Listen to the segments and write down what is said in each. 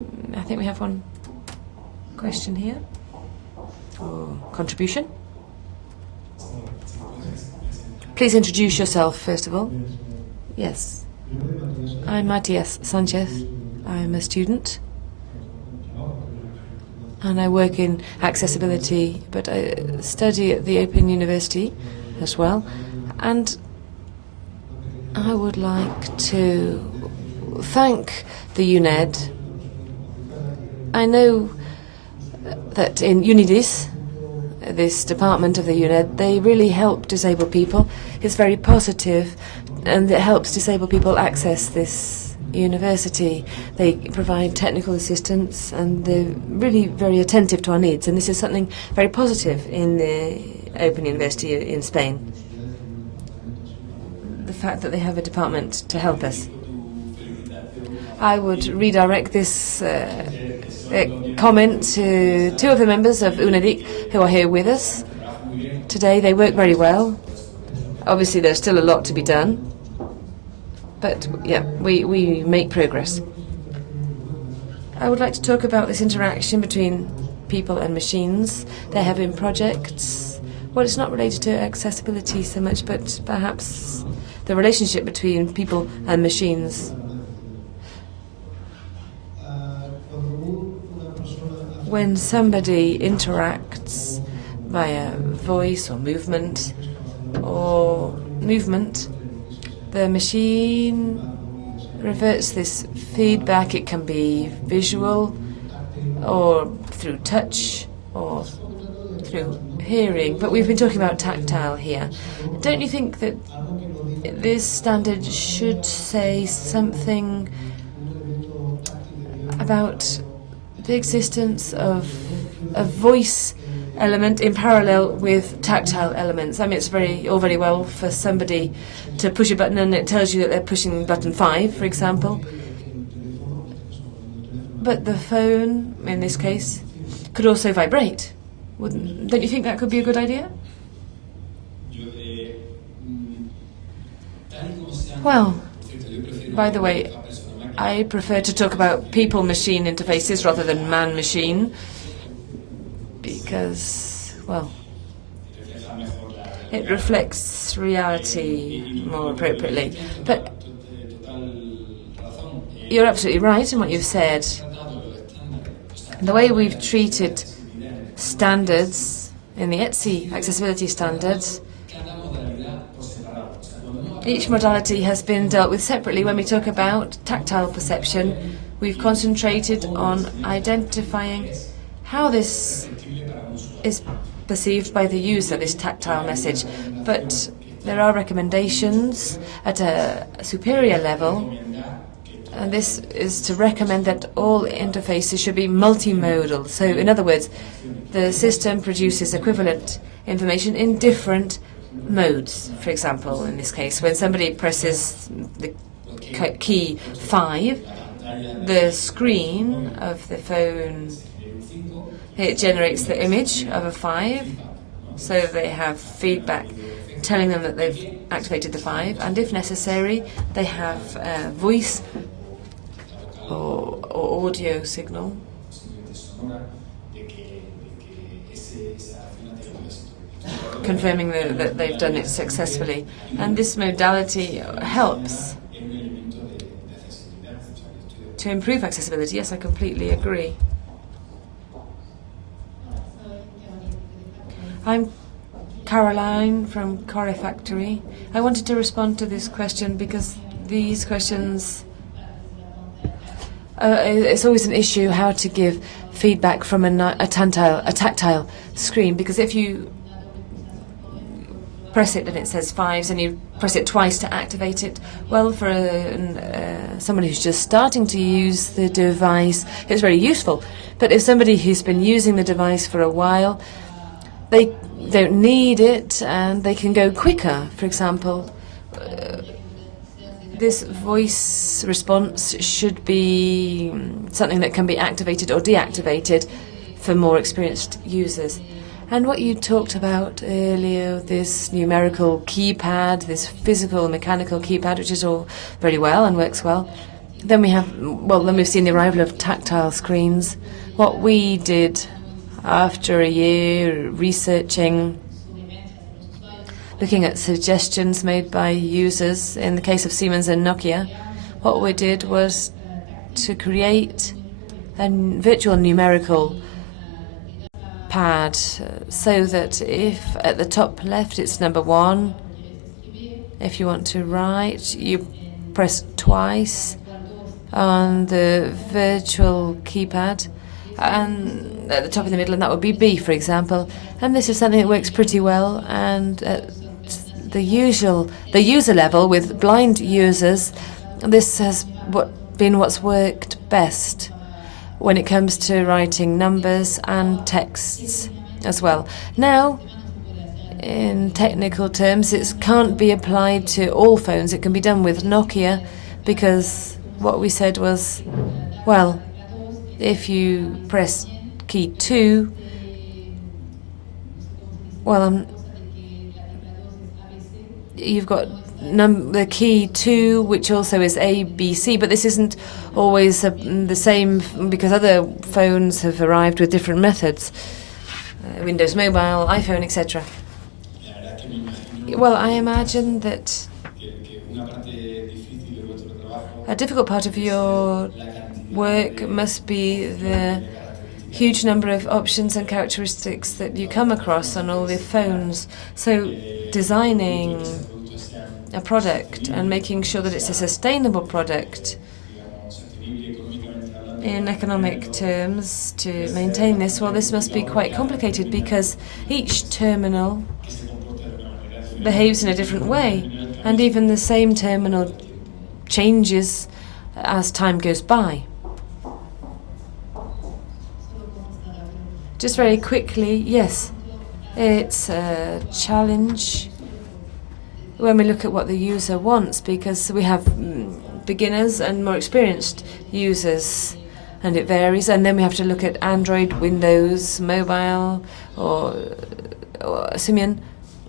I think we have one question here. Or contribution. Please introduce yourself, first of all. Yes. I'm Matias Sanchez. I'm a student. And I work in accessibility, but I study at the Open University as well. And I would like to thank the UNED. I know that in UNIDIS, this department of the UNED, they really help disabled people. It's very positive, and it helps disabled people access this university. They provide technical assistance, and they're really very attentive to our needs. And this is something very positive in the Open University in Spain. The fact that they have a department to help us. I would redirect this comment to two of the members of UNEDIC who are here with us today. They work very well. Obviously, there's still a lot to be done. But, yeah, we make progress. I would like to talk about this interaction between people and machines. There have been projects. Well, it's not related to accessibility so much, but perhaps the relationship between people and machines. When somebody interacts via voice or movement, the machine reverts this feedback. It can be visual, or through touch, or through hearing. But we've been talking about tactile here. Don't you think that this standard should say something about the existence of a voice element in parallel with tactile elements? I mean, it's all very well for somebody to push a button and it tells you that they're pushing button 5, for example. But the phone, in this case, could also vibrate. Don't you think that could be a good idea? Well, by the way, I prefer to talk about people-machine interfaces rather than man-machine because, well, it reflects reality more appropriately. But you're absolutely right in what you've said. The way we've treated standards in the ETSI accessibility standards, each modality has been dealt with separately. When we talk about tactile perception, we've concentrated on identifying how this is perceived by the user, this tactile message. But there are recommendations at a superior level, and this is to recommend that all interfaces should be multimodal. So, in other words, the system produces equivalent information in different modes. For example, in this case, when somebody presses the key 5, the screen of the phone, it generates the image of a 5, so they have feedback telling them that they've activated the 5, and if necessary, they have a voice or audio signal confirming that they've done it successfully. And this modality helps to improve accessibility. Yes, I completely agree. I'm Caroline from Corre Factory. I wanted to respond to this question because these questions, it's always an issue how to give feedback from a tactile screen, because if you press it and it says 5s and you press it twice to activate it, well, for someone who's just starting to use the device, it's very useful. But if somebody who's been using the device for a while, they don't need it and they can go quicker. For example, this voice response should be something that can be activated or deactivated for more experienced users. And what you talked about earlier, this numerical keypad, this physical mechanical keypad, which is all very well and works well, Then we've seen the arrival of tactile screens. What we did after a year researching, looking at suggestions made by users, in the case of Siemens and Nokia, what we did was to create a virtual numerical pad so that if at the top left it's number 1, if you want to write, you press twice on the virtual keypad and at the top in the middle, and that would be B, for example. And this is something that works pretty well, and at the user level with blind users, this has been what's worked best when it comes to writing numbers and texts as well. Now, in technical terms, it can't be applied to all phones. It can be done with Nokia, because what we said was, well, if you press key 2, well, you've got the key 2, which also is A, B, C, but this isn't always the same, because other phones have arrived with different methods. Windows Mobile, iPhone, etc. Well, I imagine that a difficult part of your work must be the huge number of options and characteristics that you come across on all the phones. So designing a product and making sure that it's a sustainable product in economic terms to maintain this, well, this must be quite complicated, because each terminal behaves in a different way, and even the same terminal changes as time goes by. Just very quickly, yes, it's a challenge when we look at what the user wants, because we have beginners and more experienced users, and it varies. And then we have to look at Android, Windows, mobile, or Symbian,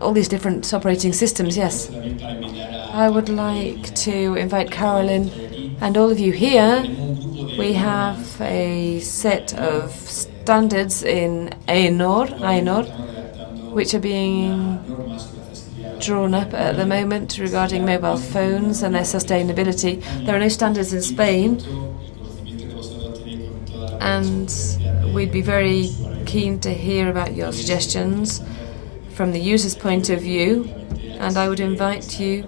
all these different operating systems, yes. I would like to invite Carolyn and all of you here. We have a set of standards in AENOR, which are being drawn up at the moment regarding mobile phones and their sustainability. There are no standards in Spain, and we'd be very keen to hear about your suggestions from the user's point of view, and I would invite you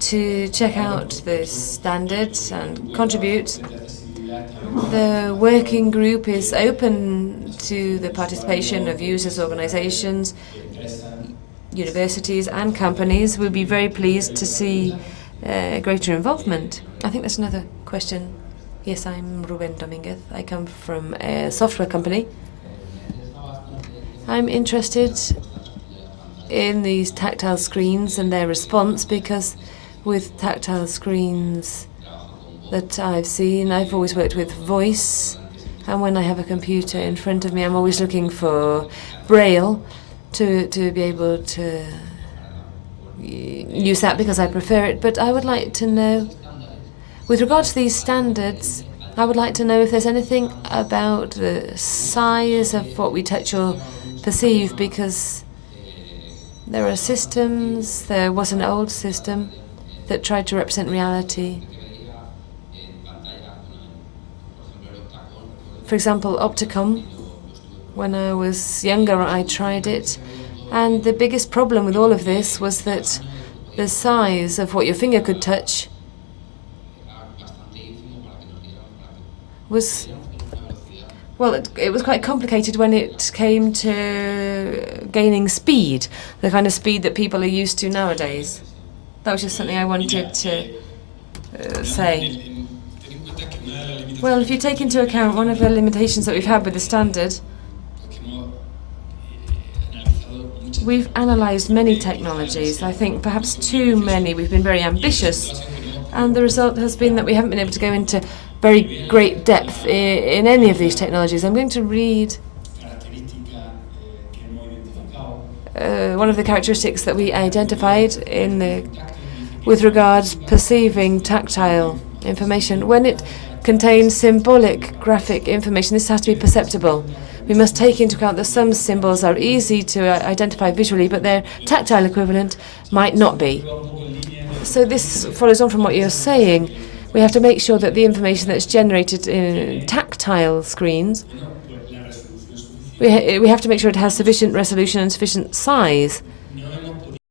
to check out the standards and contribute. The working group is open to the participation of users, organizations, universities and companies. We'll be very pleased to see greater involvement. I think there's another question. Yes, I'm Ruben Dominguez. I come from a software company. I'm interested in these tactile screens and their response, because with tactile screens that I've seen, I've always worked with voice, and when I have a computer in front of me, I'm always looking for Braille to be able to use that, because I prefer it. But I would like to know, with regard to these standards, I would like to know if there's anything about the size of what we touch or perceive, because there are systems, there was an old system that tried to represent reality. For example, Opticom. When I was younger, I tried it, and the biggest problem with all of this was that the size of what your finger could touch was, well, it was quite complicated when it came to gaining speed, the kind of speed that people are used to nowadays. That was just something I wanted to say. Well, if you take into account one of the limitations that we've had with the standard, we've analysed many technologies. I think perhaps too many. We've been very ambitious, and the result has been that we haven't been able to go into very great depth in any of these technologies. I'm going to read one of the characteristics that we identified in the with regards perceiving tactile information. When it contains symbolic graphic information, this has to be perceptible. We must take into account that some symbols are easy to identify visually, but their tactile equivalent might not be. So this follows on from what you're saying. We have to make sure that the information that's generated in tactile screens, we have to make sure it has sufficient resolution and sufficient size.